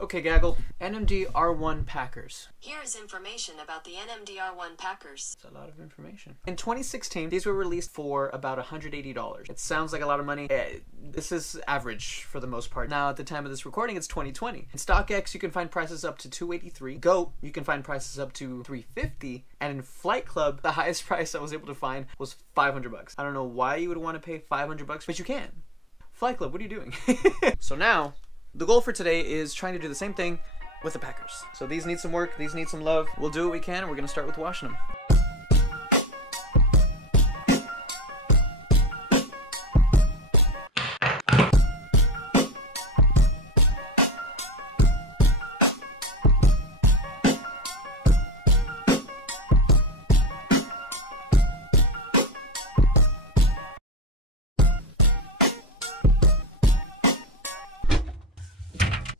Okay, Gaggle. NMD R1 Packers. Here is information about the NMD R1 Packers. That's a lot of information. In 2016, these were released for about $180. It sounds like a lot of money. This is average for the most part. Now, at the time of this recording, it's 2020. In StockX, you can find prices up to $283. Goat, you can find prices up to $350. And in Flight Club, the highest price I was able to find was $500. I don't know why you would want to pay $500, but you can. Flight Club, what are you doing? So now, the goal for today is trying to do the same thing with the Packers. So these need some work, these need some love. We'll do what we can, and we're gonna start with washing them.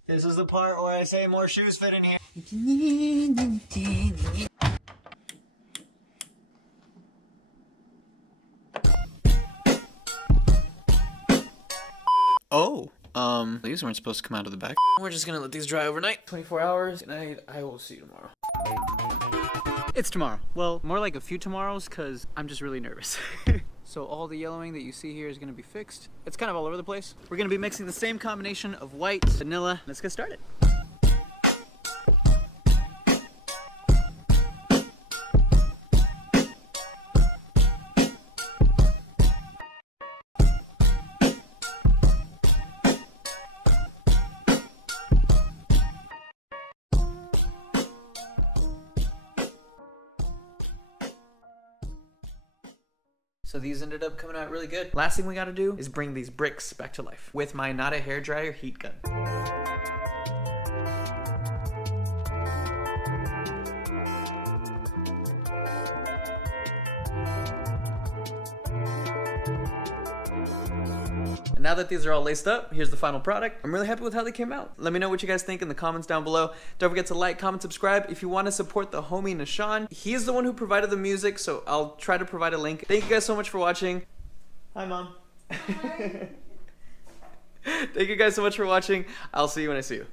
This is the part where I say more shoes fit in here. Oh, these weren't supposed to come out of the back. We're just gonna let these dry overnight. 24 hours. Good night. I will see you tomorrow. It's tomorrow. Well, more like a few tomorrows because I'm just really nervous. So all the yellowing that you see here is gonna be fixed. It's kind of all over the place. We're gonna be mixing the same combination of white, vanilla. Let's get started. So these ended up coming out really good. Last thing we gotta do is bring these bricks back to life with my not a hairdryer heat gun. And now that these are all laced up, here's the final product. I'm really happy with how they came out. Let me know what you guys think in the comments down below. Don't forget to like, comment, subscribe. If you want to support the homie Nishan, he is the one who provided the music, so I'll try to provide a link. Thank you guys so much for watching. Hi, Mom. Hi. Thank you guys so much for watching. I'll see you when I see you.